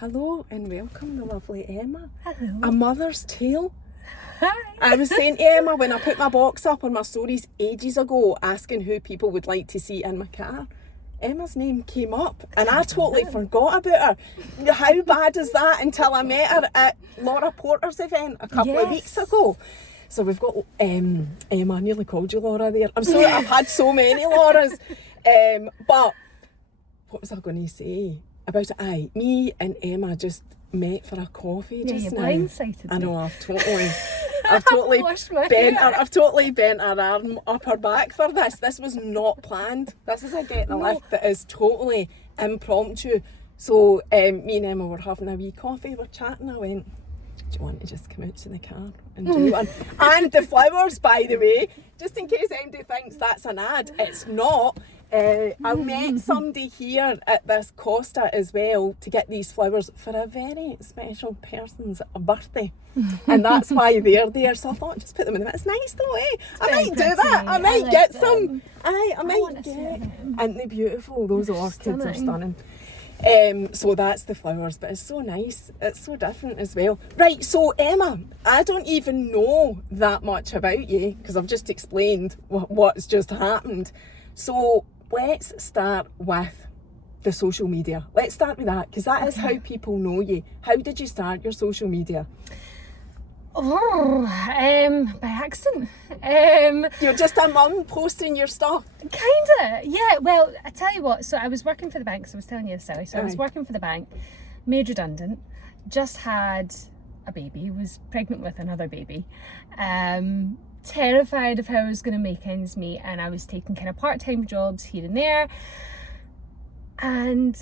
Hello and welcome, the lovely Emma. Hello. A Mother's Tale. Hi. I was saying to Emma when I put my box up on my stories ages ago asking who people would like to see in my car, Emma's name came up and I totally forgot about her. How bad is that until I met her at Laura Porter's event a couple of weeks ago. So we've got Emma, I nearly called you Laura there. I'm sorry, I've had so many Lauras. But what was I going to say about it? Me and Emma just met for a coffee just now. Blindsided I know, me. I've totally I've totally bent her arm up her back for this. This was not planned. This is a getting a lift that is totally impromptu. So me and Emma were having a wee coffee, we're chatting. I went, do you want to just come out to the car and do one? And the flowers, by the way, just in case anybody thinks that's an ad, it's not. I met somebody here at this Costa as well to get these flowers for a very special person's birthday. And that's why they're there. So I thought, just put them in the... It's nice though, eh? I might do that. I might like get them. some. I might want to see get... them. Aren't they beautiful? Those orchids are stunning. So that's the flowers, but it's so nice. It's so different as well. Right, so Emma, I don't even know that much about you because I've just explained what's just happened. So let's start with the social media. Let's start with that because that is how people know you. How did you start your social media? By accident. You're just a mum posting your stuff. Kinda, yeah. Well, I tell you what, so I was working for the bank, so I was telling you this, Sally. So I was working for the bank, made redundant, just had a baby, was pregnant with another baby, terrified of how I was going to make ends meet, and I was taking kind of part-time jobs here and there, and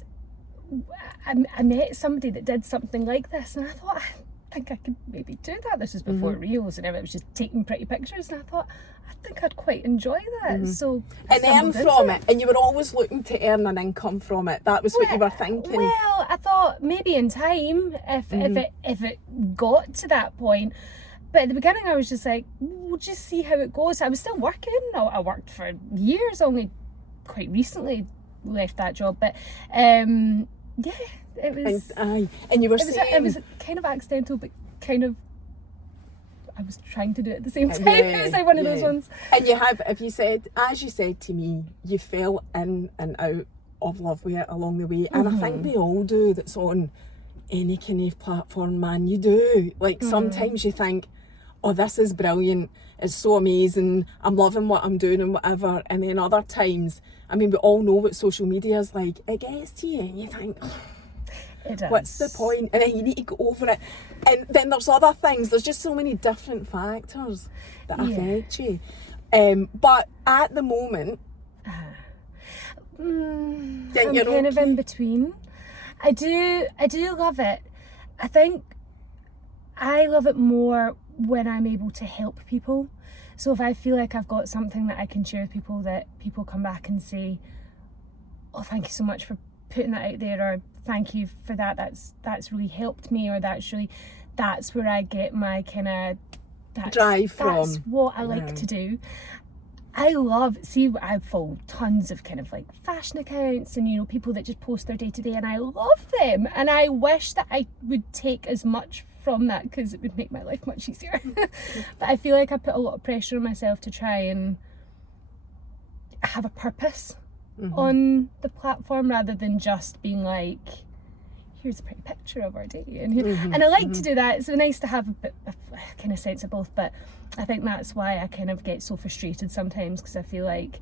I met somebody that did something like this, and I thought, I think I could maybe do that. This was before Reels and everything. It was just taking pretty pictures, and I thought, I think I'd quite enjoy that. So and earn from it. And you were always looking to earn an income from it. That was what you were thinking. Well, I thought maybe in time, if it got to that point. But at the beginning, I was just like, we'll just see how it goes. I was still working. I worked for years, only quite recently left that job. But yeah, it was. And you were saying it was kind of accidental, but kind of. I was trying to do it at the same time. It was like one of those ones. And you said, as you said to me, you fell in and out of love with it along the way. And I think we all do. That's on any kind of platform, man. You do. Like sometimes you think, oh, this is brilliant. It's so amazing. I'm loving what I'm doing and whatever. And then other times, I mean, we all know what social media is like. It gets to you and you think, what's the point? And then you need to go over it. And then there's other things. There's just so many different factors that affect you. But at the moment, I'm kind of in between. I do love it. I think I love it more when I'm able to help people. So if I feel like I've got something that I can share with people, that people come back and say, oh, thank you so much for putting that out there, or thank you for that, that's really helped me, or that's where I get my kind of drive from. That's what I like to do. I follow tons of kind of like fashion accounts and, you know, people that just post their day to day, and I love them, and I wish that I would take as much from that because it would make my life much easier. But I feel like I put a lot of pressure on myself to try and have a purpose on the platform, rather than just being like, here's a pretty picture of our day, and I like to do that. It's nice to have a bit of a kind of sense of both, but I think that's why I kind of get so frustrated sometimes, because I feel like,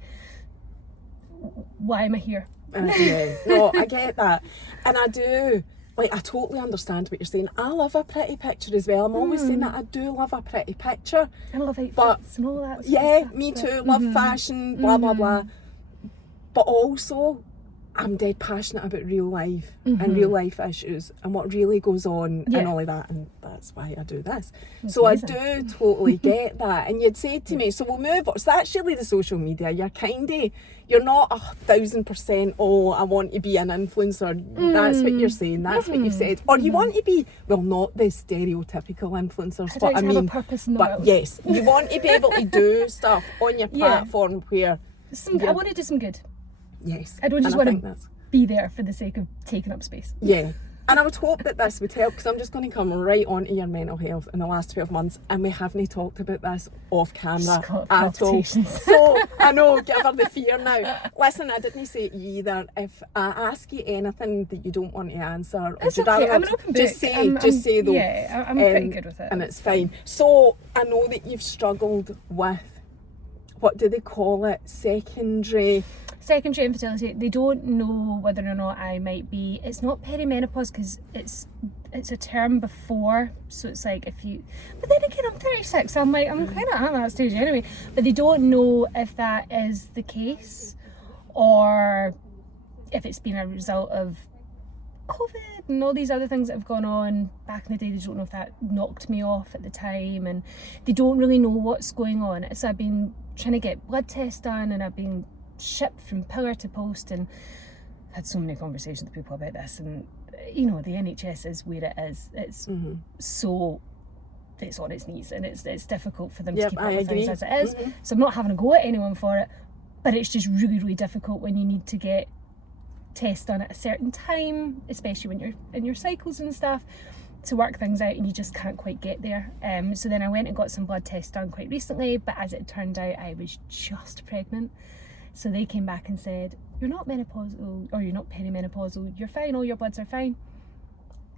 why am I here? No, I get that, and I do. Like, I totally understand what you're saying. I love a pretty picture as well. I'm always saying that I do love a pretty picture. I love outfits and all that. Yeah, me too. Love fashion, blah, blah, blah. But also, I'm dead passionate about real life and real life issues and what really goes on and all of that, and that's why I do this. That's so amazing. I do totally get that. And you'd say to me, so we'll move on. So that's really the social media. You're not 1,000%, oh, I want to be an influencer. That's what you're saying. That's what you've said. Or you want to be, well, not the stereotypical influencers, but I mean, have a purpose in the world. Yes, you want to be able to do stuff on your platform where I want to do some good. Yes. I don't just want to be there for the sake of taking up space. Yeah. And I would hope that this would help, because I'm just going to come right on to your mental health in the last 12 months, and we haven't talked about this off camera at all. So I know, give her the fear now. Listen, I didn't say it either. If I ask you anything that you don't want to answer, it's okay. I'm an open book. Just say though. Yeah, I'm pretty good with it. And it's fine. So I know that you've struggled with, what do they call it? Secondary infertility. They don't know whether or not I might be, it's not perimenopause because it's a term before, so it's like if you, but then again I'm 36, so I'm kind of at that stage anyway, but they don't know if that is the case or if it's been a result of COVID and all these other things that have gone on back in the day. They don't know if that knocked me off at the time, and they don't really know what's going on. So I've been trying to get blood tests done, and I've been shipped from pillar to post, and had so many conversations with people about this. And you know, the NHS is where it is. It's so it's on its knees, and it's difficult for them to keep up with things as it is. So I'm not having a go at anyone for it, but it's just really, really difficult when you need to get tests done at a certain time, especially when you're in your cycles and stuff, to work things out, and you just can't quite get there. So then I went and got some blood tests done quite recently, but as it turned out, I was just pregnant. So they came back and said, you're not menopausal, or you're not perimenopausal, you're fine, all your bloods are fine.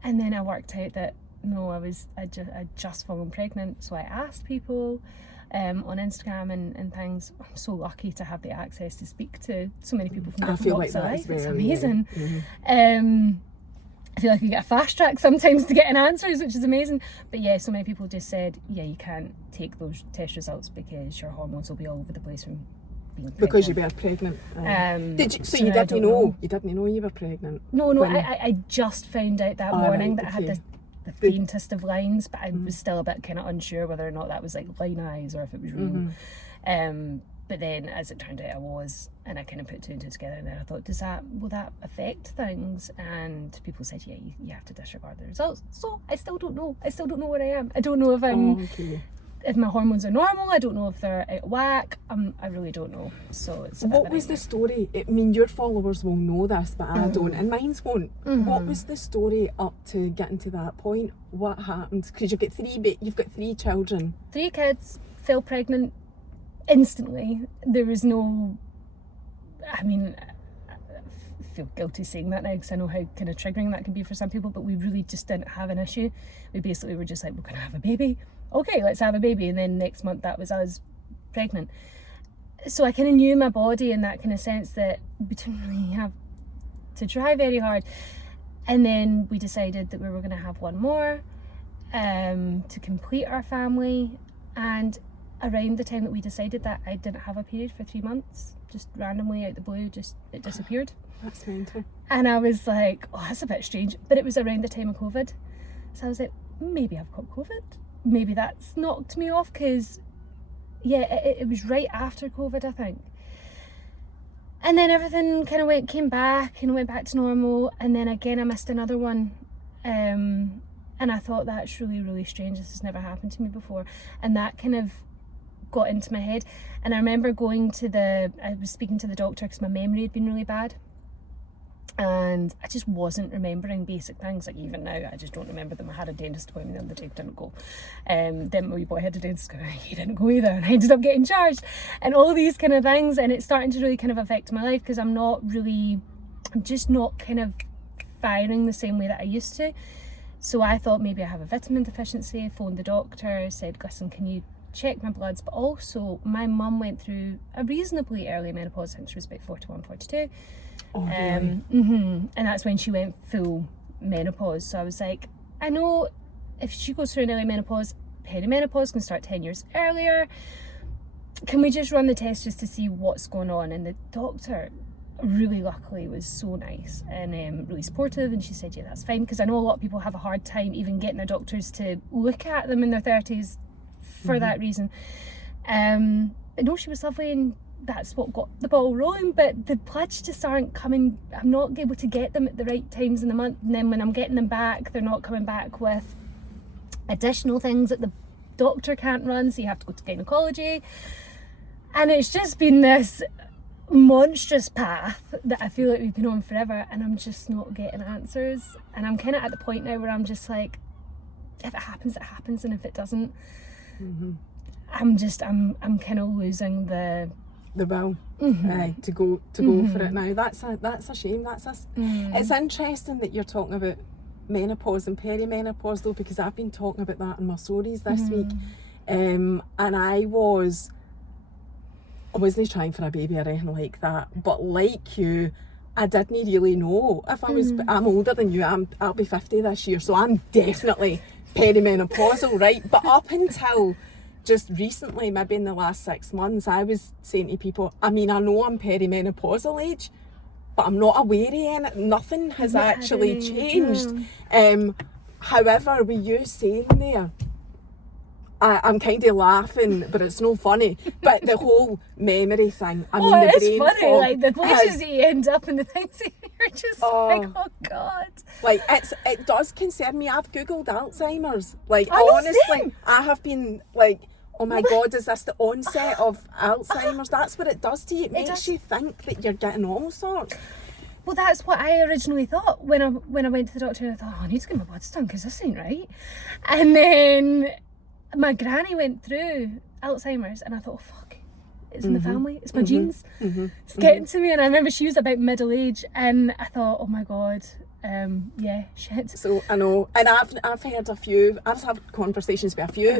And then I worked out that no, I'd just fallen pregnant. So I asked people on Instagram and things. I'm so lucky to have the access to speak to so many people from different walks of life. It's amazing. I feel like I get a fast track sometimes to getting answers, which is amazing. But yeah, so many people just said, yeah, you can't take those test results because your hormones will be all over the place from being pregnant. Because you were pregnant. So you didn't know? You didn't know you were pregnant? No, I just found out that morning that I had the faintest of lines, but I was still a bit kind of unsure whether or not that was like line eyes or if it was real. But then as it turned out I was, and I kind of put two and two together, and then I thought, will that affect things? And people said, yeah, you have to disregard the results. So I still don't know. I still don't know where I am. I don't know if if my hormones are normal. I don't know if they're out of whack. I really don't know. So it's a bit What was the story? I mean, your followers will know this, but I don't, and mine won't. What was the story up to getting to that point? What happened? Because you've got three children. 3 kids, fell pregnant instantly. There was no, I mean, I feel guilty saying that now because I know how kind of triggering that can be for some people, but we really just didn't have an issue. We basically were just like, we're going to have a baby. Okay, let's have a baby. And then next month that was us pregnant. So I kind of knew my body in that kind of sense that we didn't really have to try very hard. And then we decided that we were going to have one more to complete our family. And around the time that we decided that, I didn't have a period for 3 months, just randomly out the blue, it disappeared. That's mental. And I was like, oh, that's a bit strange. But it was around the time of COVID. So I was like, maybe I've got COVID. Maybe that's knocked me off, because yeah, it was right after COVID, I think. And then everything kind of came back and went back to normal. And then again, I missed another one. And I thought, that's really, really strange. This has never happened to me before. And that kind of got into my head. And I remember I was speaking to the doctor because my memory had been really bad. And I just wasn't remembering basic things. Like even now, I just don't remember them. I had a dentist appointment the other day, didn't go. Then my wee boy had a dentist appointment, he didn't go either, and I ended up getting charged. And all these kind of things, and it's starting to really kind of affect my life because I'm just not kind of firing the same way that I used to. So I thought maybe I have a vitamin deficiency, phoned the doctor, said, listen, can you check my bloods? But also my mum went through a reasonably early menopause. I think she was about 41, 42. Oh, really? And that's when she went full menopause. So I was like, I know if she goes through an early menopause, perimenopause can start 10 years earlier. Can we just run the test just to see what's going on? And the doctor really luckily was so nice and really supportive, and she said, yeah, that's fine, because I know a lot of people have a hard time even getting their doctors to look at them in their 30s for that reason. But no, she was lovely, and that's what got the ball rolling. But the bloods just aren't coming. I'm not able to get them at the right times in the month, and then when I'm getting them back, they're not coming back with additional things that the doctor can't run, so you have to go to gynecology. And it's just been this monstrous path that I feel like we've been on forever, and I'm just not getting answers. And I'm kind of at the point now where I'm just like, if it happens, it happens, and if it doesn't, I'm kind of losing the will to go for it now. That's a shame. It's interesting that you're talking about menopause and perimenopause though, because I've been talking about that in my stories this week, and I wasn't trying for a baby or anything like that, but like you, I didn't really know if I was. I'm older than you. I'll be 50 this year, so I'm definitely perimenopausal, right? But up until just recently, maybe in the last 6 months, I was saying to people, I mean, I know I'm perimenopausal age, but I'm not aware of it. Nothing has actually changed. However, with you saying there, I'm kind of laughing, but it's no funny. But the whole memory thing, I mean, the brain funny, fog like the places that you end up and the things that you're just like, oh God. Like, it does concern me. I've Googled Alzheimer's. Like, I know, honestly, same. I have been like, oh my God, is this the onset of Alzheimer's? That's what it does to you. It makes you think that you're getting all sorts. Well, that's what I originally thought when I went to the doctor. I thought, I need to get my bloods done because this ain't right. And then my granny went through Alzheimer's, and I thought, oh fuck, it's in the family, it's my genes, it's getting to me. And I remember she was about middle age, and I thought, oh my God, shit. So I know, and I've heard I've had conversations with a few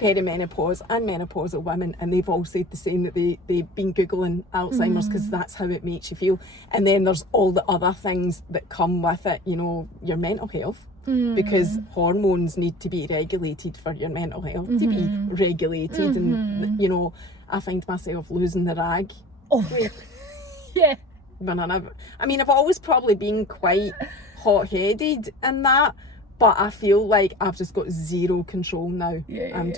perimenopause and menopausal women, and they've all said the same, that they've been Googling Alzheimer's because that's how it makes you feel. And then there's all the other things that come with it, you know, your mental health. Because hormones need to be regulated for your mental health to be regulated, and you know, I find myself losing the rag. Yeah. I mean, I've always probably been quite hot-headed in that, but I feel like I've just got zero control now. I'm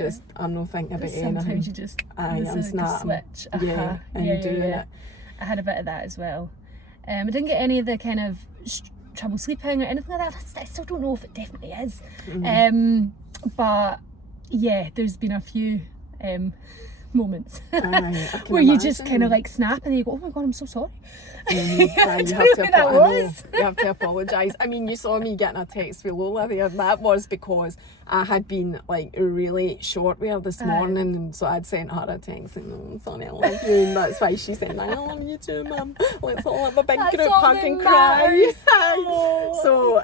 not thinking about anything. Sometimes you just there's like a switch. Doing it. I had a bit of that as well. I didn't get any of the kind of trouble sleeping or anything like that. I still don't know if it definitely is. But yeah, there's been a few moments where you just kind of like snap and you go, oh my God, I'm so sorry. You have to apologise. I mean, you saw me getting a text with Lola there. That was because I had been like really short with her this morning, and so I'd sent her a text and, oh, sorry, I love you, and that's why she said, I love you too, Mum. Let's all have a big group hug and cry. So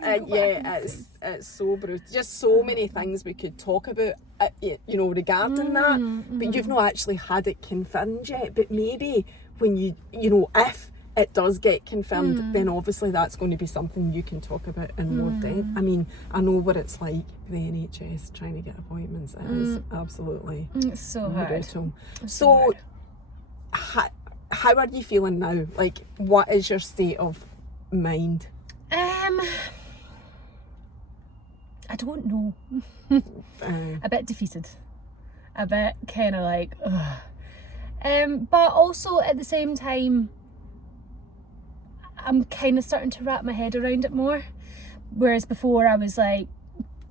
it's so brutal. Just so many things we could talk about, you know, regarding that. But you've not actually had it confirmed yet. But maybe when you know, if it does get confirmed, then obviously that's going to be something you can talk about in more depth. I mean, I know what it's like with the NHS trying to get appointments. It is absolutely it's so brutal. Hard. So how are you feeling now? Like, what is your state of mind? I don't know. A bit defeated. A bit kind of like, ugh. But also at the same time, I'm kind of starting to wrap my head around it more. Whereas before I was like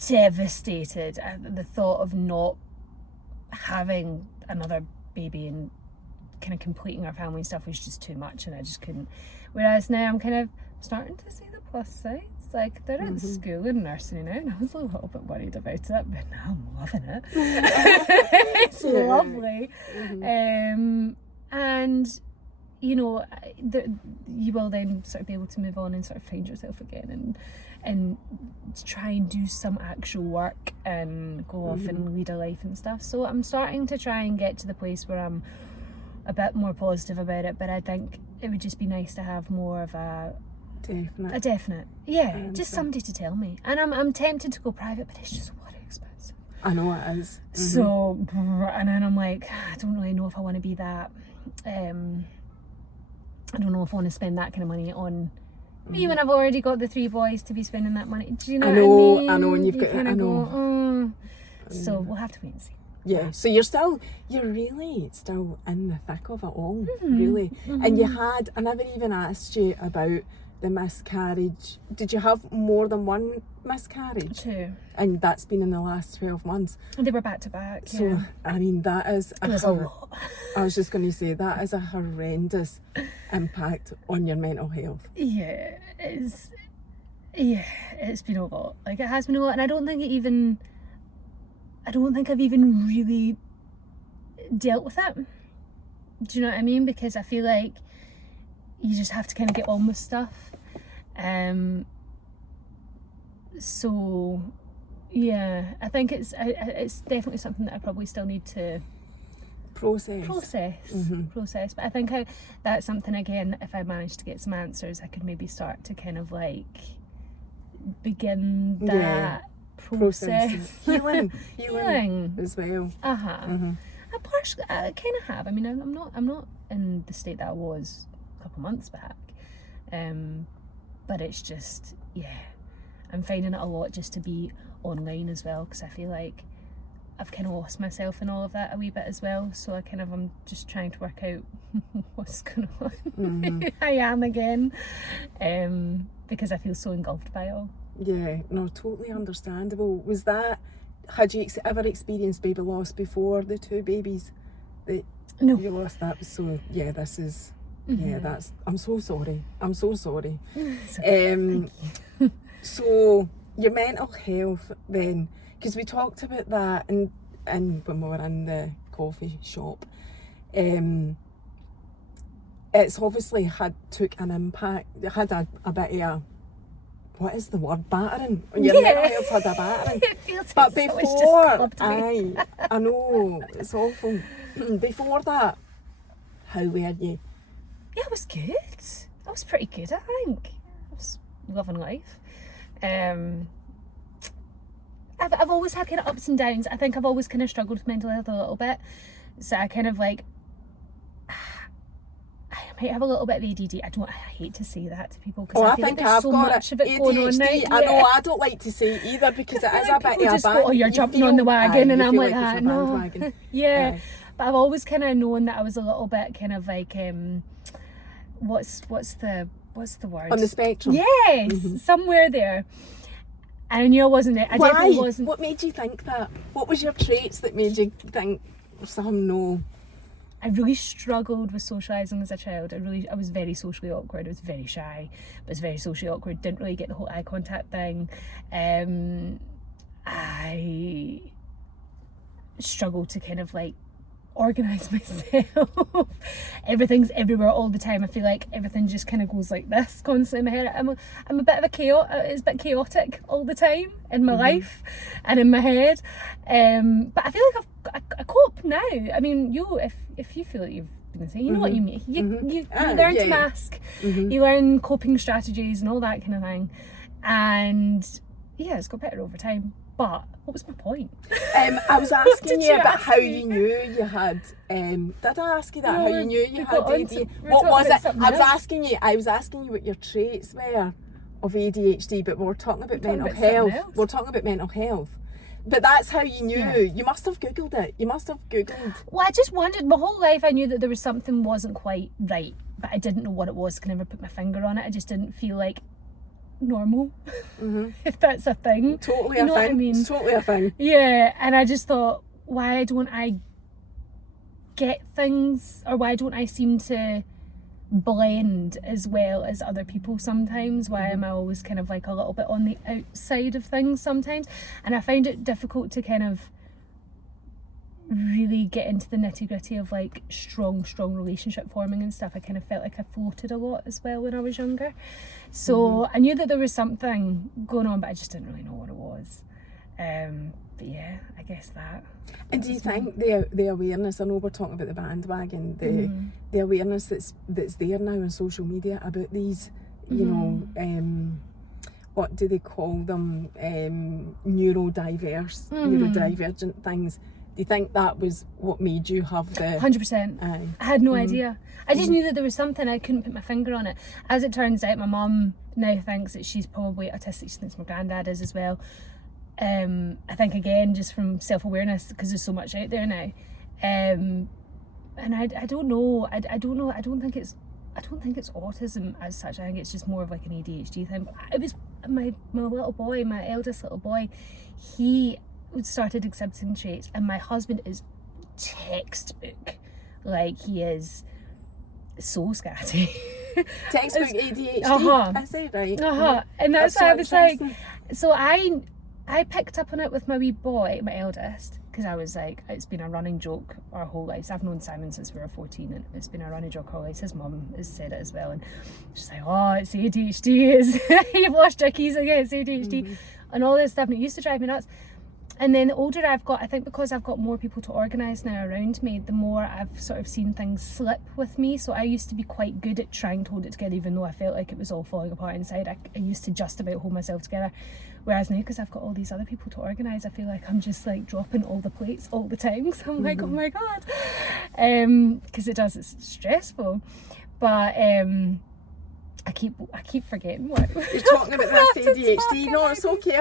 devastated at the thought of not having another baby, and kind of completing our family stuff was just too much, and I just couldn't. Whereas now I'm kind of starting to see the plus sides. Like, they're in school and nursery now, and I was a little bit worried about it, but now I'm loving it. It's lovely. And you know, you will then sort of be able to move on and sort of find yourself again, and try and do some actual work and go off and lead a life and stuff. So I'm starting to try and get to the place where I'm a bit more positive about it, but I think it would just be nice to have more of a definite, just somebody to tell me. And I'm tempted to go private, but it's just bloody expensive. I know it is. So, and then I'm like, I don't really know if I want to be that. I don't know if I want to spend that kind of money on me when I've already got the 3 boys to be spending that money. Do you know what I mean? I know, and you've got, kind I of know. go, So we'll have to wait and see. Yeah, so you're really still in the thick of it all, really. And I never even asked you about the miscarriage. Did you have more than one miscarriage? 2. And that's been in the last 12 months. And they were back to back. So, Yeah. I mean, that is It was a lot. I was just going to say, that is a horrendous impact on your mental health. Yeah, it's been a lot. Like, it has been a lot, and I don't think I've even really dealt with it. Do you know what I mean? Because I feel like you just have to kind of get on with stuff. So yeah, I think it's definitely something that I probably still need to process. But I think that's something, again, if I manage to get some answers, I could maybe start to kind of like begin that process. Healing as well. I kind of have. I mean, I'm not in the state that I was a couple months back, but it's just, I'm finding it a lot just to be online as well, because I feel like I've kind of lost myself in all of that a wee bit as well. So I'm just trying to work out what's going on, who I am again, because I feel so engulfed by it all. Yeah, no, totally understandable. Had you ever experienced baby loss before the 2 babies that you lost? That, so yeah, this is, that's, I'm so sorry. So your mental health then, because we talked about that and when we were in the coffee shop, it's obviously took an impact. It had a bit of a, what is the word, battering? Your mental health had a battering. It feels but like before, I know, it's awful. Before that, how were you? Yeah, I was good. I was pretty good, I think. I was loving life. I've always had kind of ups and downs. I think I've always kind of struggled with mental health a little bit. So I kind of like, I might have a little bit of ADD. I hate to say that to people, because I feel like there's so much of it going on now. I know, I don't like to say it either, because it is a bit of a just go, oh, you're jumping on the wagon, and I'm like that. No. Yeah. But I've always kind of known that I was a little bit kind of like, what's the word? On the spectrum. Yes, somewhere there. And I knew I wasn't there. I definitely wasn't. What made you think that? What was your traits that made you think, no? I really struggled with socialising as a child. I was very socially awkward. I was very shy, but was very socially awkward. Didn't really get the whole eye contact thing. I struggled to kind of like organise myself. Everything's everywhere all the time. I feel like everything just kind of goes like this constantly in my head. I'm a bit of it's a bit chaotic all the time in my life and in my head. But I feel like I cope now. I mean, if you feel like you've been the same, you know what you mean. You learn to mask. You learn coping strategies and all that kind of thing. And yeah, it's got better over time. But what was my point? I was asking you about how you knew you had. Did I ask you that? No, how you knew you had ADHD? What was it? I was asking you what your traits were of ADHD, but we were talking about mental health. We're talking about mental health. But that's how you knew. Yeah. You must have Googled it. Well, I just wondered. My whole life I knew that there was something wasn't quite right, but I didn't know what it was. Could never put my finger on it. I just didn't feel like normal, if that's a thing. Totally you a know thing. What I mean? It's totally a thing. Yeah, and I just thought, why don't I get things, or why don't I seem to blend as well as other people sometimes? Why am I always kind of like a little bit on the outside of things sometimes? And I find it difficult to kind of really get into the nitty-gritty of like strong relationship forming and stuff. I kind of felt like I floated a lot as well when I was younger, so I knew that there was something going on, but I just didn't really know what it was. But yeah, I guess that. And do you think the awareness, I know we're talking about the bandwagon, the awareness that's there now on social media about these, you know, what do they call them, neurodivergent things, do you think that was what made you have the... 100%. I had no idea. I just knew that there was something. I couldn't put my finger on it. As it turns out, my mum now thinks that she's probably autistic. She thinks my granddad is as well. I think, again, just from self-awareness, because there's so much out there now. And I don't know. I don't know. I don't think it's I don't think it's autism as such. I think it's just more of like an ADHD thing. But it was my little boy, my eldest little boy, he started exhibiting traits, and my husband is textbook. Like, he is so scatty. Textbook ADHD. I say right. And that's so why I was like, interesting. so I picked up on it with my wee boy, my eldest, because I was like, it's been a running joke our whole lives. I've known Simon since we were 14, and it's been a running joke our lives. His mum has said it as well, and she's like, oh, it's ADHD. You've lost your keys again, it's ADHD. And all this stuff, and it used to drive me nuts. And then the older I've got, I think because I've got more people to organise now around me, the more I've sort of seen things slip with me. So I used to be quite good at trying to hold it together, even though I felt like it was all falling apart inside. I used to just about hold myself together. Whereas now, because I've got all these other people to organise, I feel like I'm just like dropping all the plates all the time. So I'm like, oh my God. Because it's stressful. But I keep forgetting what you're talking about. This ADHD. No, it's okay.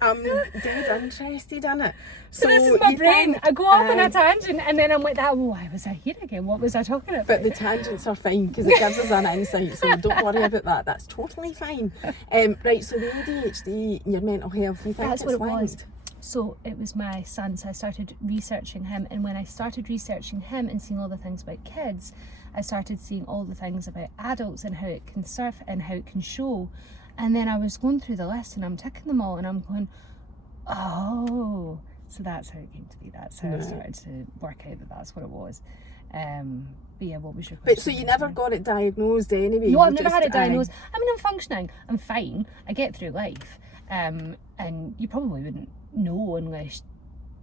I'm dead interested in it. So this is my brain. I go off on a tangent, and then I'm like, that. Why was I here again? What was I talking about? But the tangents are fine because it gives us an insight. So don't worry about that. That's totally fine. Right. So the ADHD, your mental health. You think that's it's what it linked? was. So it was my son. So I started researching him, and when I started researching him and seeing all the things about kids, I started seeing all the things about adults and how it can surf and how it can show. And then I was going through the list and I'm ticking them all and I'm going, oh, so that's how it came to be. That's how I started to work out that that's what it was. But yeah, what was your question? But so you never got it diagnosed anyway? No, I've never had it diagnosed. I mean, I'm functioning. I'm fine. I get through life. And you probably wouldn't know unless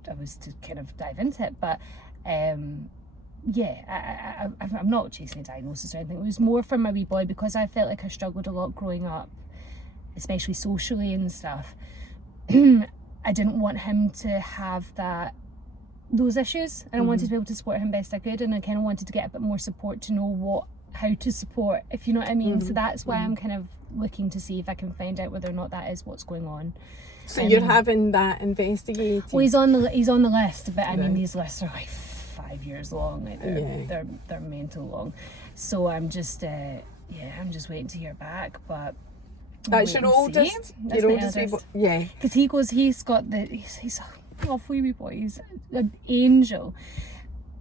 I was to kind of dive into it. But yeah, I'm not chasing a diagnosis or anything. It was more for my wee boy because I felt like I struggled a lot growing up, especially socially and stuff. I didn't want him to have those issues, and I wanted to be able to support him best I could, and I kind of wanted to get a bit more support to know how to support, if you know what I mean. So that's why I'm kind of looking to see if I can find out whether or not that is what's going on. So you're having that investigated? Well, he's on the list, but I mean these lists are like 5 years long, like they're mental long. So I'm just I'm just waiting to hear back. But that's your oldest. Your oldest, yeah. Because he's a lovely wee boy. He's an angel,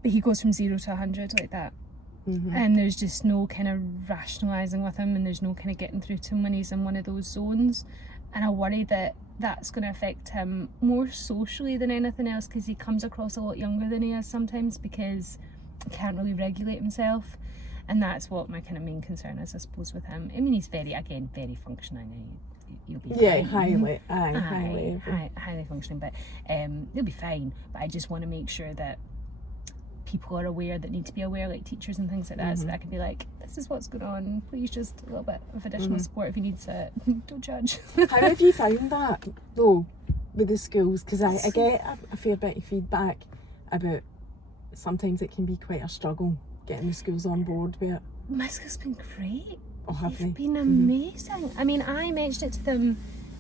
but he goes from 0 to 100 like that. And there's just no kind of rationalising with him, and there's no kind of getting through to him when he's in one of those zones. And I worry that that's going to affect him more socially than anything else, because he comes across a lot younger than he is sometimes because he can't really regulate himself. And that's what my kind of main concern is, I suppose, with him. I mean, he's very functioning. He'll be fine. Highly functioning, but he'll be fine. But I just want to make sure that people are aware that need to be aware, like teachers and things like that, so that I can be like, this is what's going on, please just a little bit of additional support if he needs it. Don't judge. How have you found that though with the schools? Because I get a fair bit of feedback about sometimes it can be quite a struggle getting the schools on board with it. My school's been great. Oh, have They've been amazing. I mean, I mentioned it to them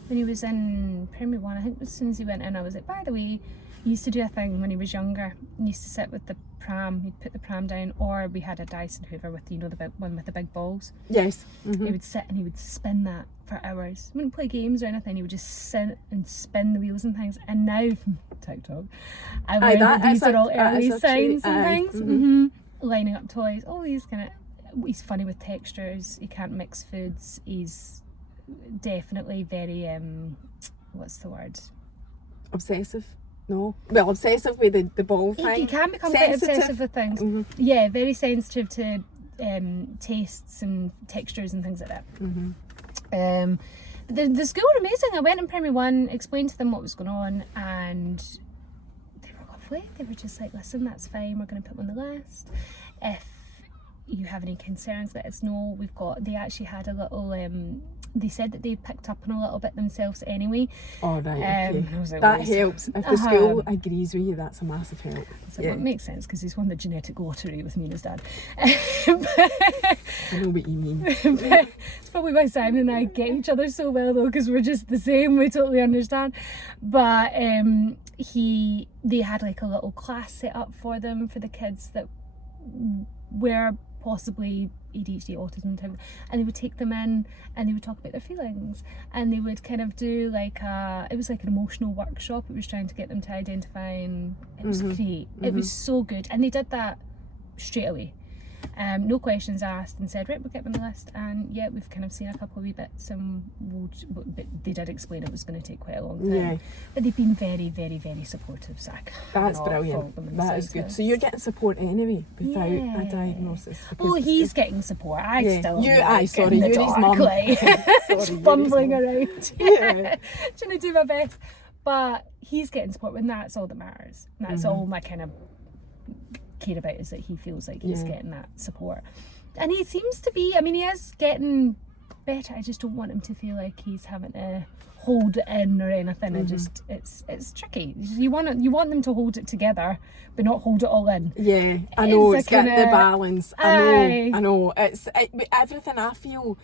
when he was in primary 1. I think as soon as he went in, I was like, by the way, he used to do a thing when he was younger. He used to sit with the pram. He'd put the pram down, or we had a Dyson Hoover with, you know, the big one with the big balls. Yes. He would sit and he would spin that for hours. He wouldn't play games or anything. He would just sit and spin the wheels and things. And now from TikTok, I learned that these are all early signs and things. Lining up toys, all these kind of. He's funny with textures. He can't mix foods. He's definitely very what's the word? Obsessive. No. Well, obsessive with the ball thing. He can become quite obsessive with things. Yeah, very sensitive to tastes and textures and things like that. The school were amazing. I went in primary 1, explained to them what was going on, and they were lovely. They were just like, listen, that's fine, we're going to put them on the list. If you have any concerns, let us know. They actually had a little they said that they picked up on a little bit themselves anyway. Oh, right, okay. Like, that helps. If the school agrees with you, that's a massive help. So it makes sense, because he's won the genetic lottery with me and his dad. I know what you mean. It's probably why Simon and I get each other so well, though, because we're just the same. We totally understand. But they had like a little class set up for them, for the kids that were possibly ADHD, autism type, and they would take them in and they would talk about their feelings, and they would kind of do like it was like an emotional workshop. It was trying to get them to identify, and it was great. It was so good, and they did that straight away. No questions asked, and said, right, we'll get them on the list. And yeah, we've kind of seen a couple of wee bits, and but they did explain it was going to take quite a long time. Yeah. But they've been very, very, very supportive. So that's brilliant. That is good. So you're getting support anyway without a diagnosis. He's getting support. I still. Sorry, you're his mum. Just fumbling around, trying to do my best. But he's getting support, and that's all that matters. And that's all my kind of care about, is that he feels like he's getting that support, and he seems to be. I mean, he is getting better. I just don't want him to feel like he's having to hold it in or anything. I just it's tricky. You want them to hold it together, but not hold it all in. Yeah, I know. It's getting the balance. I know. It's everything. I feel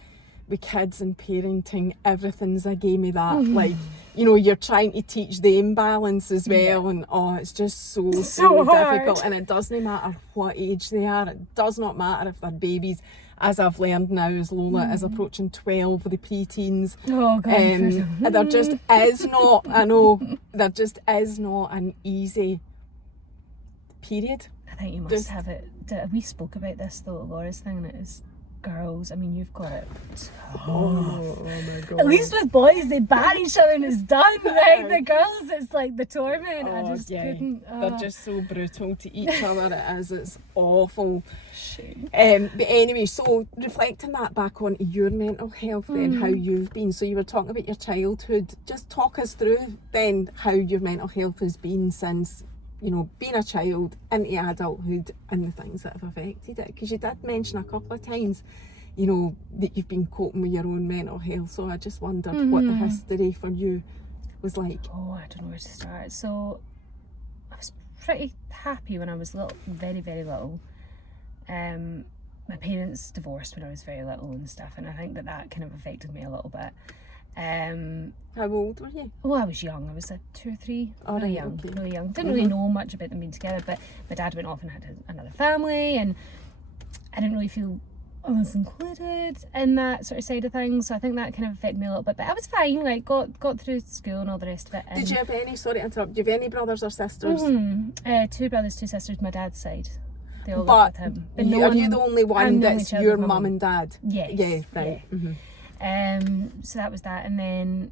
with kids and parenting, everything's a game of that. Like, you know, you're trying to teach them balance as well, and it's just so difficult. And it doesn't matter what age they are. It does not matter if they're babies, as I've learned now, as Lola is approaching 12, the pre-teens. Oh God, there just is not. I know, there just is not an easy period. I think you must have it. We spoke about this though, Laura's thing, and it is girls. I mean, you've got it tough. Oh my God. At least with boys, they ban each other and it's done. Like the girls, it's like the torment. I just couldn't. They're just so brutal to each other. It's awful. Shame. But anyway, so reflecting that back on your mental health then, how you've been. So you were talking about your childhood. Just talk us through then how your mental health has been since, you know, being a child into adulthood, and the things that have affected it. Because you did mention a couple of times, you know, that you've been coping with your own mental health. So I just wondered what the history for you was like. Oh, I don't know where to start. So I was pretty happy when I was little, very, very little. My parents divorced when I was very little and stuff, and I think that kind of affected me a little bit. How old were you? Oh, I was young. I was 2 or 3. Really young. Didn't really know much about them being together, but my dad went off and had another family, and I didn't really feel I was included in that sort of side of things. So I think that kind of affected me a little bit. But I was fine. Like got through school and all the rest of it. Did you have any? Sorry to interrupt. Did you have any brothers or sisters? 2 brothers, 2 sisters. My dad's side. They all lived with him. But are you the only one that's your mum and dad? Yes. Yeah. Right. Yeah. So that was that, and then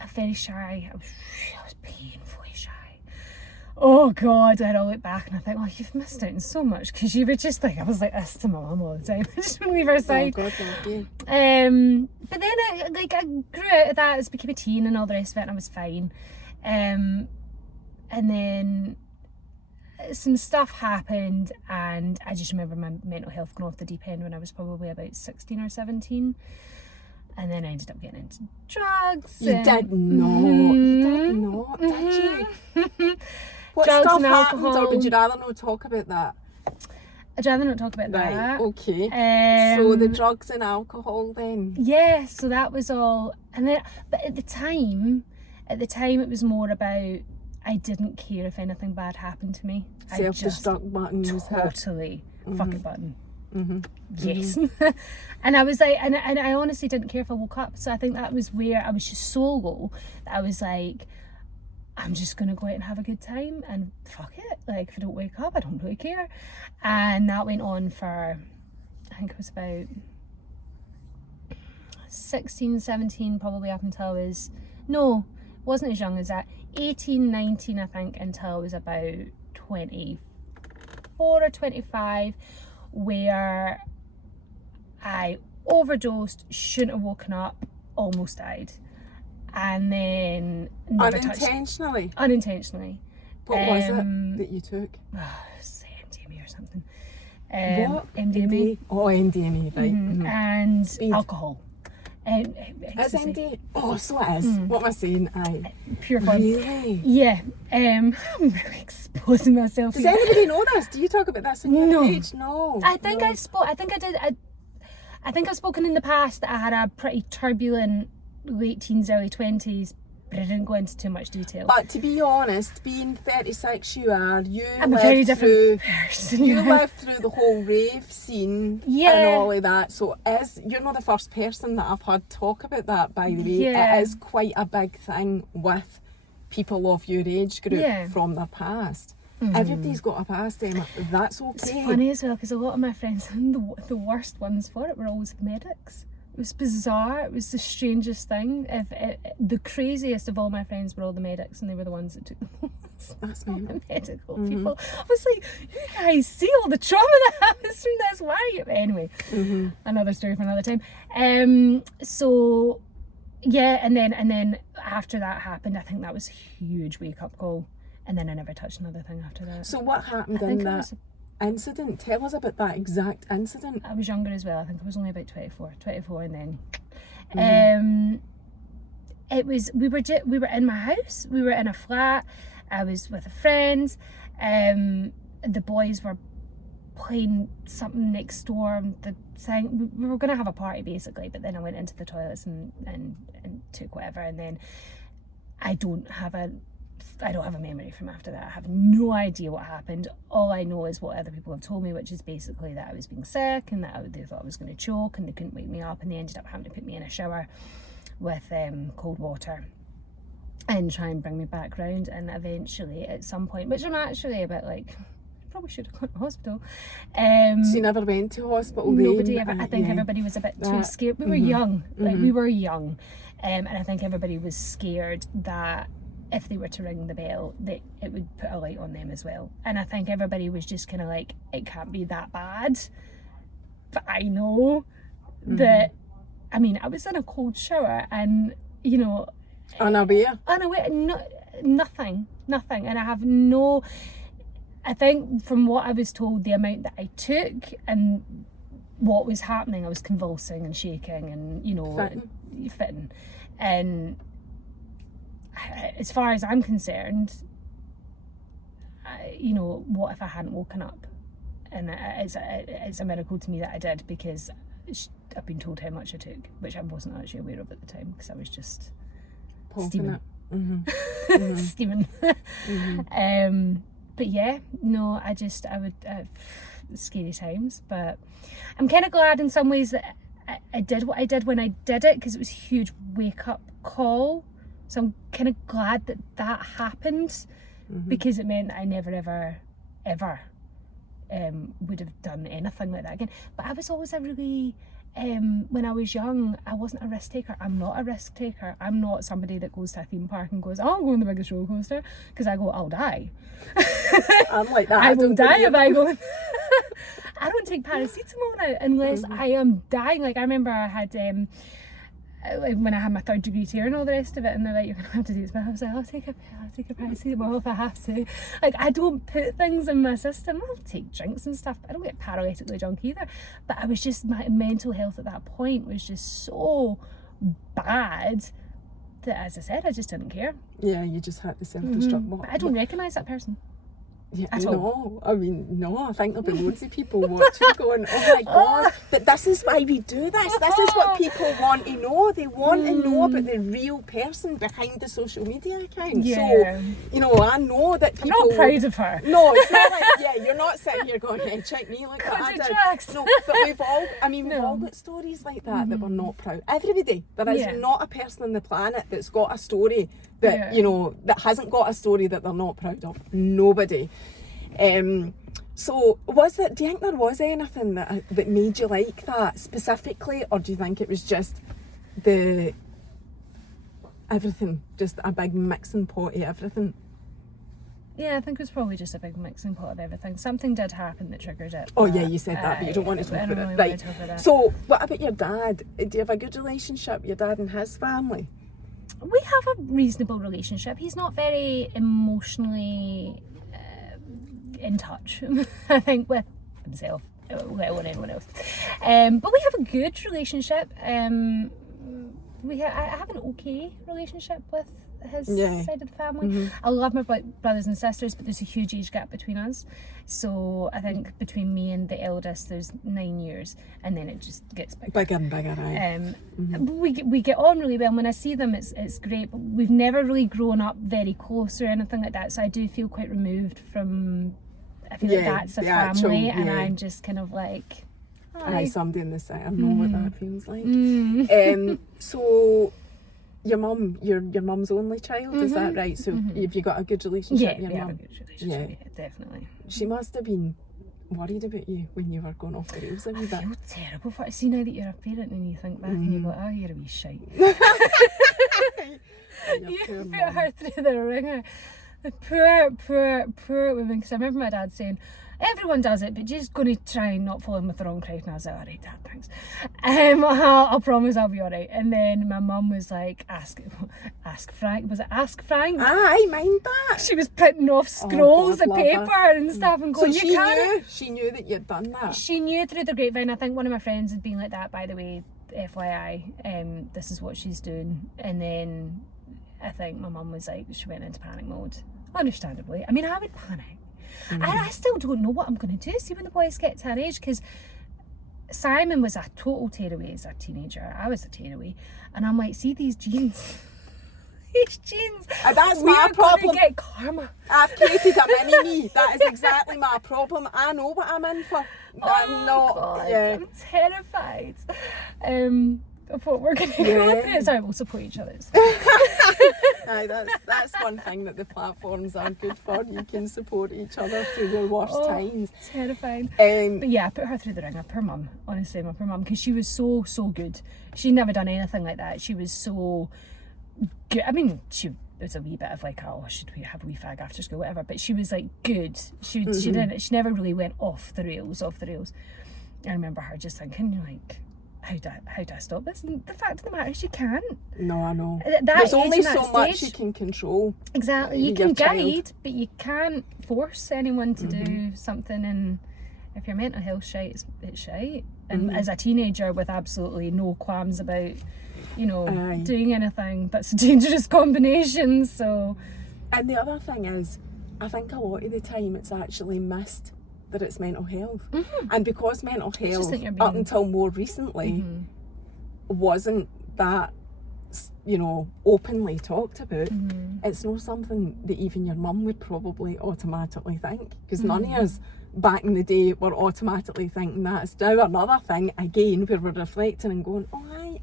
I'm very shy. I was painfully shy. Oh God, I look back and I think, you've missed out on so much, because you were just like, I was like this to my mum all the time. I just wouldn't leave her side. Oh God, love you. But then I grew out of that, I became a teen and all the rest of it, and I was fine. And then some stuff happened, and I just remember my mental health going off the deep end when I was probably about 16 or 17. And then I ended up getting into drugs. You did not, did you? What drugs stuff and happened, alcohol. or would you rather not talk about that? I'd rather not talk about Right, that. okay. So the drugs and alcohol then? Yeah, so that was all. And then, but at the time it was more about, I didn't care if anything bad happened to me. Self-destruct button was hit. Totally. Fuck it button. Yes. And I was like, and I honestly didn't care if I woke up. So I think that was where I was just so low that I was like, I'm just gonna go out and have a good time, and fuck it, like if I don't wake up I don't really care. And that went on for, I think it was about 16, 17, probably up until I was, no, wasn't as young as that, 18, 19 I think, until I was about 24 or 25, where I overdosed, shouldn't have woken up, almost died, and then unintentionally. What was it that you took? Say MDMA or something. What? MDMA. Oh, MDMA, right. And Speed. alcohol. Is MDMA? Oh, so it is. What am I saying? Pure fun. Really? Yeah. I'm really exposing myself. Does anybody know this? Do you talk about this on your page? No. I think I did. I think I've spoken in the past that I had a pretty turbulent late teens, early 20s but I didn't go into too much detail. But to be honest, being 36 you are, I'm a very different person. You lived through the whole rave scene and all of that. So you're not the first person that I've heard talk about that, by the way. Yeah. It is quite a big thing with people of your age group from their past. Everybody's got a past, Emma. That's okay. It's funny as well, because a lot of my friends, the worst ones for it were always the medics. It was bizarre. It was the strangest thing. The craziest of all my friends were all the medics, and they were the ones that took the most. That's the medical people. I was like, you guys see all the trauma that happens from this? Why are you? Anyway, another story for another time. So yeah, and then after that happened, I think that was a huge wake up call. And then I never touched another thing after that. So what happened in that incident? Tell us about that exact incident. I was younger as well. I think I was only about 24, and then we were in my house. We were in a flat. I was with a friend. The boys were playing something next door. The thing, we were going to have a party basically, but then I went into the toilets and took whatever, and then I don't have a memory from after that. I have no idea what happened. All I know is what other people have told me, which is basically that I was being sick and that they thought I was going to choke and they couldn't wake me up, and they ended up having to put me in a shower with cold water and try and bring me back round. And eventually at some point, which I'm actually a bit like, probably should have gone to hospital. So you never went to hospital? Nobody ever. I think everybody was a bit too scared. We were young, we were young, and I think everybody was scared that if they were to ring the bell, that it would put a light on them as well. And I think everybody was just kind of like, it can't be that bad. But I know that, I mean, I was in a cold shower and, you know... Unaware, nothing. And I have no... I think from what I was told, the amount that I took and what was happening, I was convulsing and shaking and, you know... Fitting. And... as far as I'm concerned, you know, what if I hadn't woken up? And it's a miracle to me that I did, because I've been told how much I took, which I wasn't actually aware of at the time, because I was just steaming. Steaming. But yeah, no, I would, scary times, but I'm kind of glad in some ways that I did what I did when I did it, because it was a huge wake up call. So I'm kind of glad that happened, because it meant that I never, ever would have done anything like that again. But I was always a really, when I was young, I wasn't a risk taker. I'm not a risk taker. I'm not somebody that goes to a theme park and goes, I'll go on the biggest roller coaster, because I go, I'll die. I'm like that. I will die if I go. I don't take paracetamol now unless I am dying. Like I remember I had... when I had my 3rd degree tear and all the rest of it, and they're like, you're gonna have to do this, but I was like, I'll take a paracetamol if I have to. Like, I don't put things in my system. I'll take drinks and stuff, but I don't get paralytically drunk either. But I was just, my mental health at that point was just so bad that, as I said, I just didn't care. Yeah, you just had to self-destruct. But I don't recognise that person. Yeah, no, I mean, no, I think there'll be loads of people watching going, oh my God, but this is why we do this. This is what people want to know. They want to know about the real person behind the social media account. Yeah. So, you know, I know that people... I'm not proud of her. No, it's not like, yeah, you're not sitting here going, hey, check me like that. I did. Drugs. No, but we've all got stories like that that we're not proud. Everybody. There is not a person on the planet that's got a story that, you know, that hasn't got a story that they're not proud of. Nobody. So do you think there was anything that made you like that specifically, or do you think it was just everything, just a big mixing pot of everything? Yeah, I think it was probably just a big mixing pot of everything. Something did happen that triggered it. Oh yeah, you said that, but you don't want to talk about it. Right. So what about your dad? Do you have a good relationship, your dad and his family? We have a reasonable relationship. He's not very emotionally in touch, I think, with himself, let alone anyone else. But we have a good relationship. I have an okay relationship with his Yeah. side of the family. Mm-hmm. I love my brothers and sisters, but there's a huge age gap between us. So I think between me and the eldest, there's 9 years, and then it just gets bigger. Bigger and bigger, right? But we get on really well, and when I see them, it's great. But we've never really grown up very close or anything like that. So I do feel quite removed from. I feel like that's a family, actual, and I'm just kind of like. Aye, somebody in the centre know what that feels like. So your mum's only child, is that right? So have you got a good relationship with your mum? Have a good relationship. Yeah, definitely. She must have been worried about you when you were going off the rails a wee bit. I feel terrible for it. See, now that you're a parent and you think back and you go, oh, you're a wee shite. You put her through the ringer. The poor woman. Because I remember my dad saying, everyone does it, but you're just going to try and not fall in with the wrong crowd. And I was like, all right, Dad, thanks. I'll promise I'll be all right. And then my mum was like, ask Frank. Was it Ask Frank? I mind that. She was printing off scrolls God, of paper and stuff and going, so she knew that you'd done that. She knew through the grapevine. I think one of my friends had been like that, by the way, FYI, this is what she's doing. And then I think my mum was like, she went into panic mode. Understandably. I mean, I would panic. I still don't know what I'm going to do. See, when the boys get to our age, because Simon was a total tearaway as a teenager. I was a tearaway. And I'm like, see these genes? These genes. That's my problem. We're going to get karma. I've created a mini me. That is exactly my problem. I know what I'm in for. I'm not. God, yeah. I'm terrified. Of what we're going to go through. Sorry, we'll support each other. Aye, that's one thing that the platforms are good for. You can support each other through your worst times. Terrifying. But yeah, I put her through the ringer. Poor mum, honestly, my poor mum, because she was so good. She'd never done anything like that. She was so good. I mean, she was a wee bit of like, oh, should we have a wee fag after school, whatever. But she was like good. She didn't. She never really went off the rails. I remember her just thinking like, how do I stop this? And the fact of the matter is you can't. No, I know. There's only so much you can control. Exactly. You can guide, but you can't force anyone to do something. And if your mental health shite, it's shite. And as a teenager with absolutely no qualms about, doing anything, that's a dangerous combination. So. And the other thing is, I think a lot of the time it's actually missed that it's mental health. And because mental health up until more recently wasn't that openly talked about, it's not something that even your mum would probably automatically think, because none of us back in the day were automatically thinking that. It's now another thing again where we're reflecting and going, oh, I'd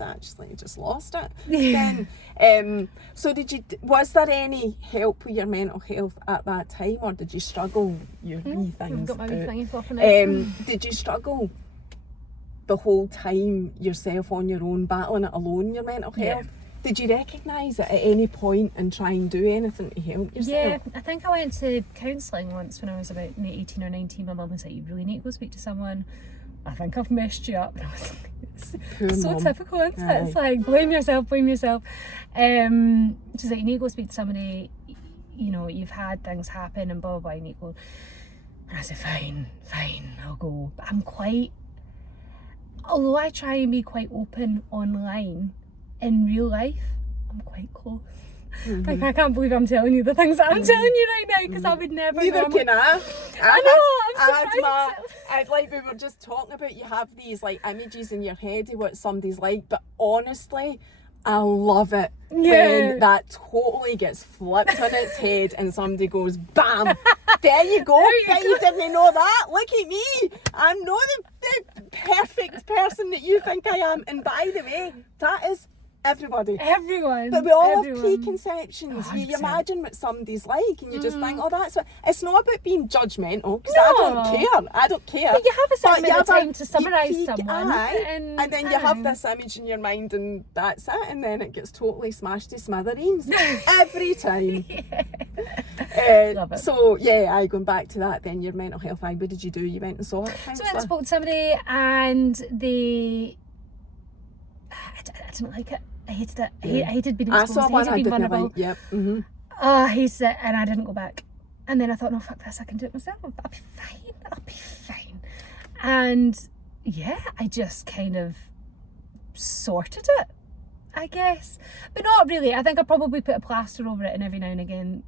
actually just lost it. Then so was there any help with your mental health at that time, or did you struggle your wee things? I've got my wee thingy popping out. Did you struggle the whole time yourself on your own, battling it alone, your mental health? Did you recognise it at any point and try and do anything to help yourself? Yeah, I think I went to counselling once when I was about 18 or 19. My mum was like, you really need to go speak to someone. I think I've messed you up. And I was like, it's so typical, isn't it? It's like, blame yourself. She's like, you need to go speak to somebody, you've had things happen and blah, blah, blah, you need to go. And I said, fine, I'll go. But although I try and be quite open online, in real life, I'm quite close. Like, I can't believe I'm telling you the things that I'm telling you right now, because I would never. Neither can I. I know, I'm surprised. Like we were just talking about, you have these like images in your head of what somebody's like, but honestly, I love it when that totally gets flipped on its head and somebody goes, bam, there you go. You didn't know that. Look at me. I'm not the perfect person that you think I am. And by the way, that is everyone. But we all have preconceptions. You imagine what somebody's like and you just think, oh, that's what. It's not about being judgmental, because I don't care. But you have a certain amount of time to summarise someone. And then you have this image in your mind and that's it, and then it gets totally smashed to smithereens every time. Love it. So going back to that then, your mental health, what did you do? You went and saw it? So I went and spoke to somebody and I didn't like it. I hated it. I hated being exposed. I hated being vulnerable. I hated it, and I didn't go back. And then I thought, no, fuck this, I can do it myself. I'll be fine. And I just kind of sorted it. I guess. But not really. I think I probably put a plaster over it, and every now and again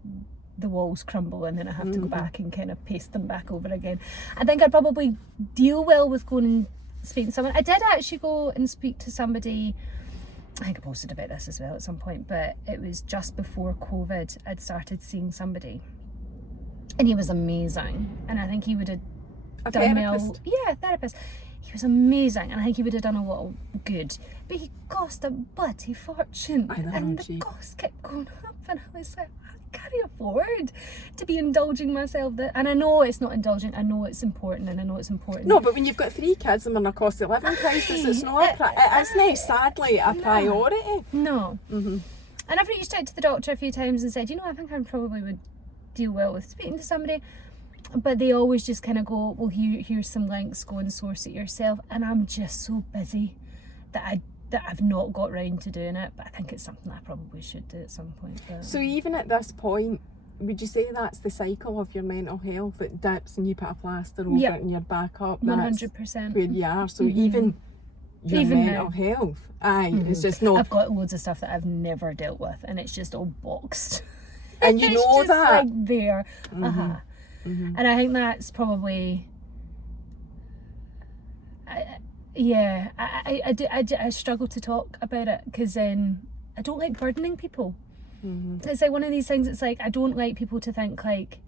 the walls crumble and then I have to go back and kind of paste them back over again. I think I'd probably deal well with going and speaking to someone. I did actually go and speak to somebody, I think I posted about this as well at some point, but it was just before COVID. I'd started seeing somebody and he was amazing, and I think he would have done therapist. a therapist. He was amazing, and I think he would have done a lot of good, but he cost a bloody fortune. I know, and the costs kept going up, and I was like, I can't afford to be indulging myself. And I know it's not indulging, I know it's important, and I know it's important. No, but when you've got 3 kids and we're in a cost of living crisis, it's not it isn't sadly a priority. No. And I've reached out to the doctor a few times and said, I think I probably would deal well with speaking to somebody. But they always just kind of go, well, here's some links, go and source it yourself. And I'm just so busy that I've not got round to doing it. But I think it's something I probably should do at some point. But... So even at this point, would you say that's the cycle of your mental health? It dips and you put a plaster over it and you're back up? 100%. Where you are. So even your mental health, it's just no... I've got loads of stuff that I've never dealt with, and it's just all boxed. And you know just that? Like there. And I think that's probably, I struggle to talk about it because I don't like burdening people. It's like one of these things, it's like I don't like people to think like